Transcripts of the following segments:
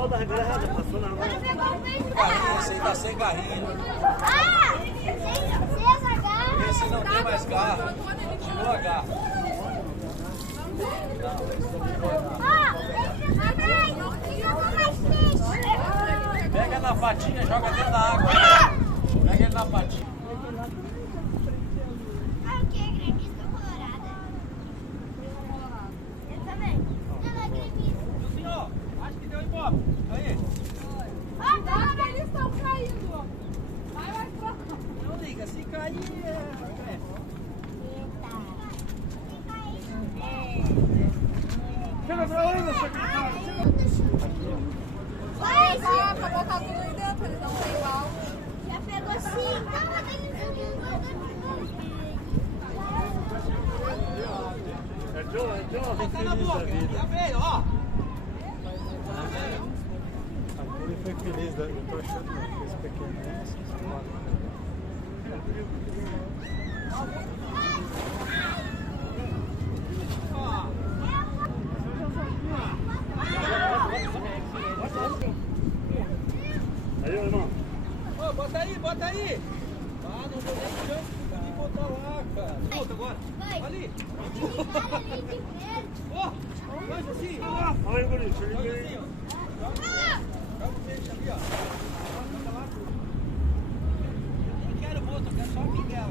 sol das gradas, passou na hora. Esse aí tá sem garrinha. Ah! Sem essa garra. Esse não tem mais garra. Tirou a garra. Pega na patinha, joga dentro da água. Pega ele na patinha. Aqui é gremista colorada. Eu também. Ela é gremista. Senhor, acho que deu embora. Aí. Cuidado, eles estão caindo. Vai mais pra lá. Não liga, se cair, Chega pra lá, meu secretário. Vai, Vai, pra botar tudo aí dentro, eles não tem igual. já pegou sim. É na boca. Já veio, ó. Ele foi feliz, eu tô achando que esse pequeno é assim, aí, irmão. Ô, bota aí, bota aí. Ah, não vou nem chance de botar lá, cara. Volta agora. Vai. Ali. Ali de verde. Ó, faz assim. Olha, bonito, Faz ele assim, veio. ó. Joga o peixe ali, ó. Joga lá. Nem quero o outro, eu quero só a Miguel.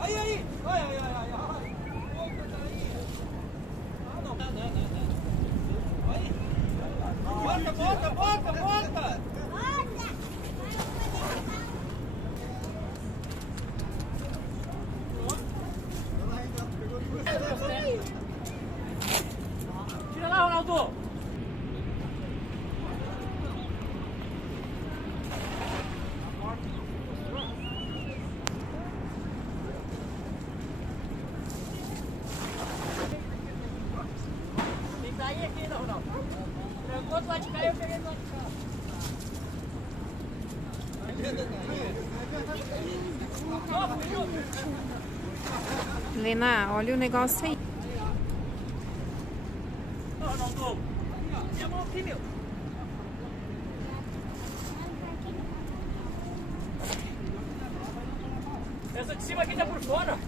Aí, aí! Ai, ai, ai, ai, ai! Volta daí! Ah, não, não, não, não. Aí! Bota, bota, bota, bota! Tira lá, Ronaldo! Tem que sair aqui, não, Ronaldo. Trancou do lado de cá e eu peguei do lado de cá. Lena, olha o negócio aí. Ô, Ronaldo! Minha mão aqui, meu! Essa de cima aqui tá por fora!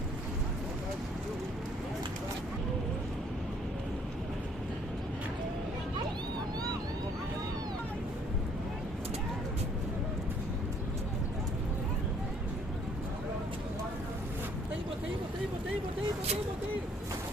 Botei, botei, botei, botei, botei, botei, botei.